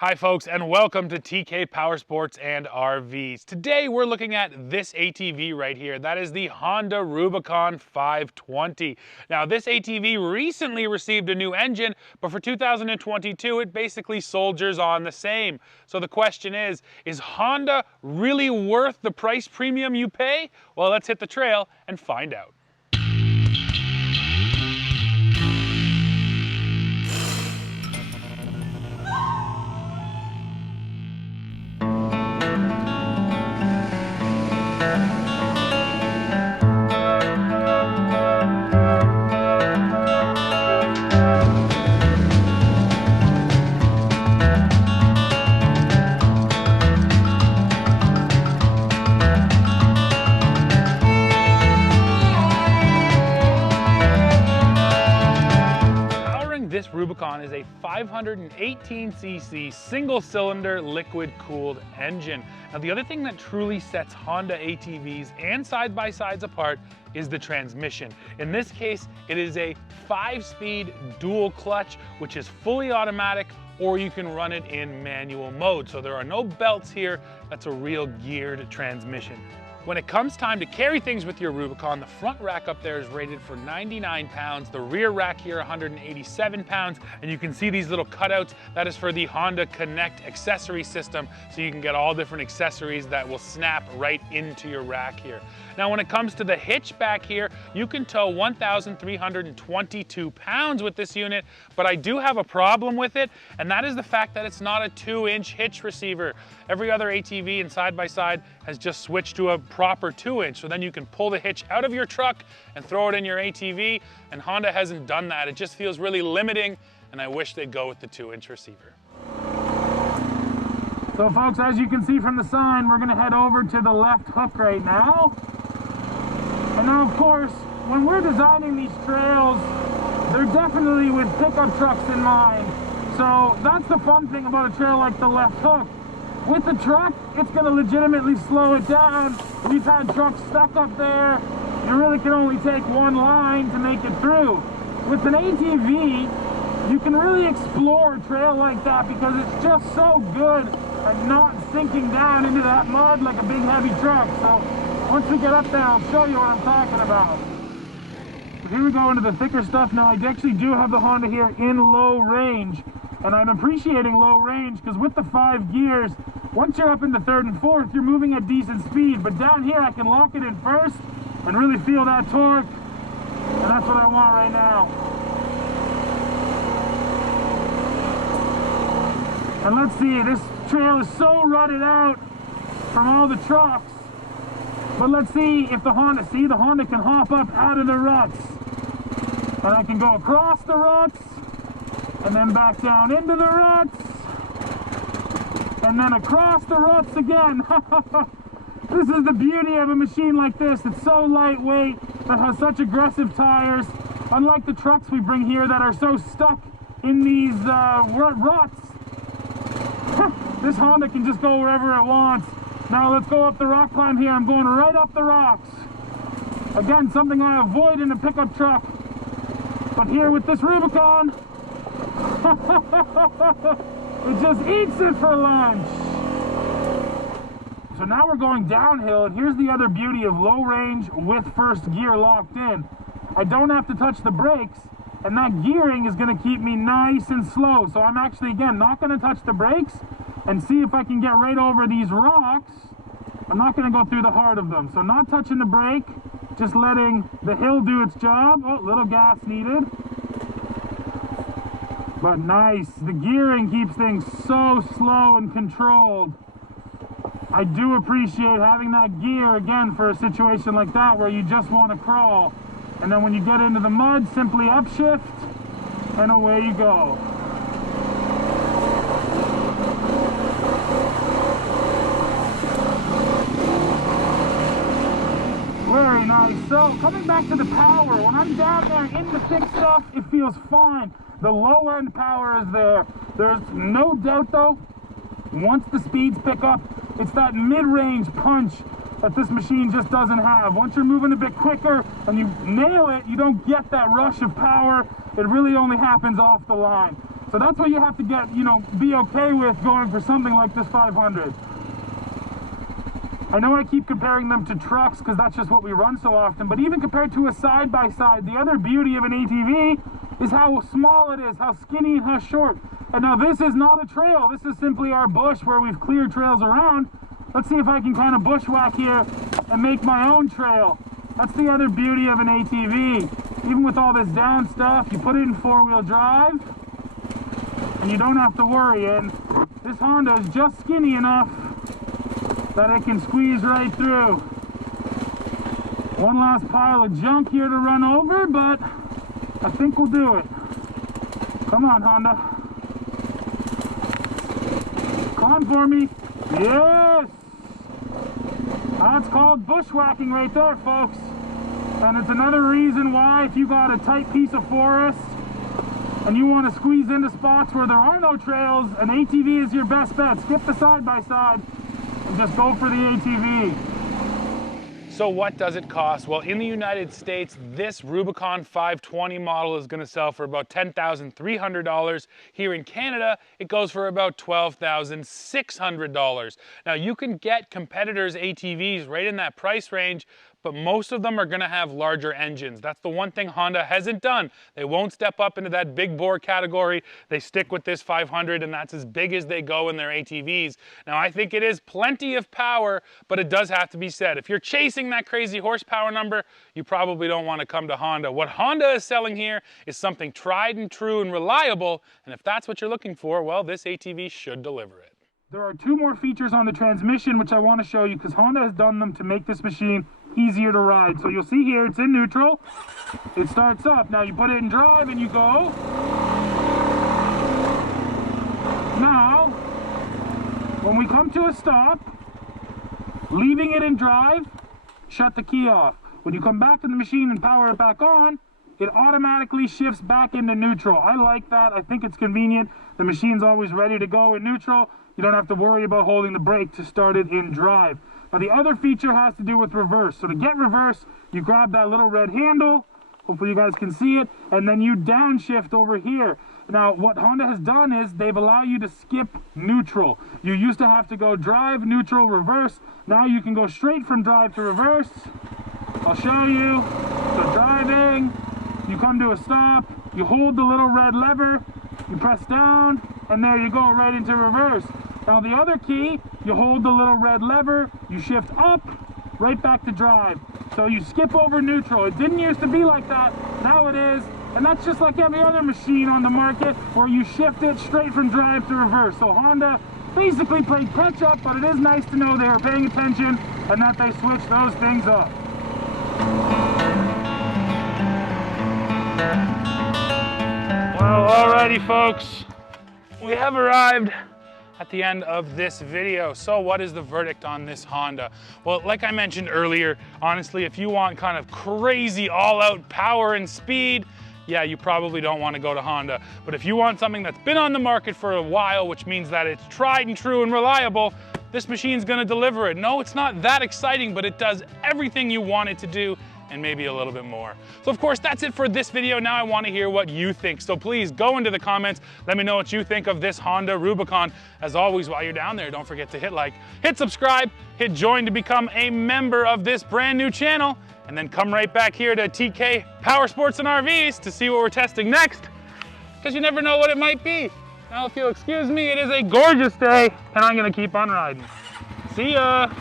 Hi folks, and welcome to TK Powersports and RVs. Today we're looking at this ATV right here. That is the Honda Rubicon 520. Now this ATV recently received a new engine, but for 2022 it basically soldiers on the same. So the question is Honda really worth the price premium you pay? Well, let's hit the trail and find out. This Rubicon is a 518cc single-cylinder liquid-cooled engine. Now the other thing that truly sets Honda ATVs and side-by-sides apart is the transmission. In this case, it is a 5-speed dual clutch, which is fully automatic, or you can run it in manual mode. So there are no belts here. That's a real geared transmission. When it comes time to carry things with your Rubicon, the front rack up there is rated for 99 pounds, the rear rack here 187 pounds, and you can see these little cutouts. That is for the Honda Connect accessory system, so you can get all different accessories that will snap right into your rack here. Now when it comes to the hitch back here, you can tow 1,322 pounds with this unit, but I do have a problem with it, and that is the fact that it's not a 2-inch hitch receiver. Every other ATV and side-by-side has just switched to a proper 2-inch, so then you can pull the hitch out of your truck and throw it in your ATV, and Honda hasn't done that. It just feels really limiting, and I wish they'd go with the 2-inch receiver. So folks, as you can see from the sign, we're gonna head over to the left hook right now. And now of course, when we're designing these trails, they're definitely with pickup trucks in mind. So that's the fun thing about a trail like the left hook. With the truck, it's going to legitimately slow it down. We've had trucks stuck up there. You really can only take one line to make it through. With an ATV, you can really explore a trail like that because it's just so good at not sinking down into that mud like a big heavy truck. So once we get up there, I'll show you what I'm talking about. But here we go into the thicker stuff. Now I actually do have the Honda here in low range. And I'm appreciating low range because with the 5 gears, once you're up in the 3rd and 4th, you're moving at decent speed. But down here, I can lock it in first and really feel that torque. And that's what I want right now. And let's see, this trail is so rutted out from all the trucks. But let's see if the Honda can hop up out of the ruts. And I can go across the ruts. And then back down into the ruts, and then across the ruts again. This is the beauty of a machine like this. It's so lightweight, that has such aggressive tires. Unlike the trucks we bring here that are so stuck in these ruts, this Honda can just go wherever it wants. Now let's go up the rock climb here. I'm going right up the rocks. Again, something I avoid in a pickup truck. But here with this Rubicon, it just eats it for lunch. So now we're going downhill, and here's the other beauty of low range with first gear locked in. I don't have to touch the brakes, and that gearing is going to keep me nice and slow. So I'm actually, again, not going to touch the brakes and see if I can get right over these rocks. I'm not going to go through the heart of them. So not touching the brake, just letting the hill do its job. Oh, little gas needed. But nice, the gearing keeps things so slow and controlled. I do appreciate having that gear, again, for a situation like that where you just want to crawl. And then when you get into the mud, simply upshift, and away you go. Very nice. So, coming back to the power, when I'm down there in the thick stuff, it feels fine. The low end power is there. There's no doubt though, once the speeds pick up, it's that mid-range punch that this machine just doesn't have. Once you're moving a bit quicker and you nail it, you don't get that rush of power. It really only happens off the line. So that's what you have to get, you know, be okay with going for something like this 500. I know I keep comparing them to trucks because that's just what we run so often, but even compared to a side-by-side, the other beauty of an ATV is how small it is, how skinny and how short. And now this is not a trail, this is simply our bush where we've cleared trails around. Let's see if I can kind of bushwhack here and make my own trail. That's the other beauty of an ATV. Even with all this down stuff, you put it in four-wheel drive and you don't have to worry. And this Honda is just skinny enough that it can squeeze right through. One last pile of junk here to run over, but I think we'll do it. Come on, Honda. Come on for me. Yes! That's called bushwhacking right there, folks. And it's another reason why, if you got a tight piece of forest and you want to squeeze into spots where there are no trails, an ATV is your best bet. Skip the side-by-side and just go for the ATV. So what does it cost? Well, in the United States, this Rubicon 520 model is going to sell for about $10,300. Here in Canada, it goes for about $12,600. Now, you can get competitors' ATVs right in that price range, but most of them are going to have larger engines. That's the one thing Honda hasn't done. They won't step up into that big bore category. They stick with this 500, and that's as big as they go in their ATVs. Now, I think it is plenty of power, but it does have to be said. If you're chasing that crazy horsepower number, you probably don't want to come to Honda. What Honda is selling here is something tried and true and reliable, and if that's what you're looking for, well, this ATV should deliver it. There are two more features on the transmission which I want to show you because Honda has done them to make this machine easier to ride. So you'll see here it's in neutral. It starts up. Now you put it in drive and you go. Now, when we come to a stop, leaving it in drive, shut the key off. When you come back to the machine and power it back on, it automatically shifts back into neutral. I like that. I think it's convenient. The machine's always ready to go in neutral. You don't have to worry about holding the brake to start it in drive. Now the other feature has to do with reverse. So to get reverse, you grab that little red handle, hopefully you guys can see it, and then you downshift over here. Now what Honda has done is they've allowed you to skip neutral. You used to have to go drive, neutral, reverse. Now you can go straight from drive to reverse. I'll show you. So driving, you come to a stop, you hold the little red lever, you press down, and there you go, right into reverse. Now the other key, you hold the little red lever, you shift up, right back to drive. So you skip over neutral. It didn't used to be like that, now it is. And that's just like every other machine on the market where you shift it straight from drive to reverse. So Honda basically played catch up, but it is nice to know they are paying attention and that they switched those things up. Well, alrighty folks, we have arrived at the end of this video. So what is the verdict on this Honda? Well, like I mentioned earlier, honestly, if you want kind of crazy all-out power and speed, yeah, you probably don't want to go to Honda. But if you want something that's been on the market for a while, which means that it's tried and true and reliable, this machine's gonna deliver it. No, it's not that exciting, but it does everything you want it to do and maybe a little bit more. So of course, that's it for this video. Now I want to hear what you think. So please go into the comments. Let me know what you think of this Honda Rubicon. As always, while you're down there, don't forget to hit like, hit subscribe, hit join to become a member of this brand new channel, and then come right back here to TK Power Sports and RVs to see what we're testing next, because you never know what it might be. Now, if you'll excuse me, it is a gorgeous day, and I'm gonna keep on riding. See ya.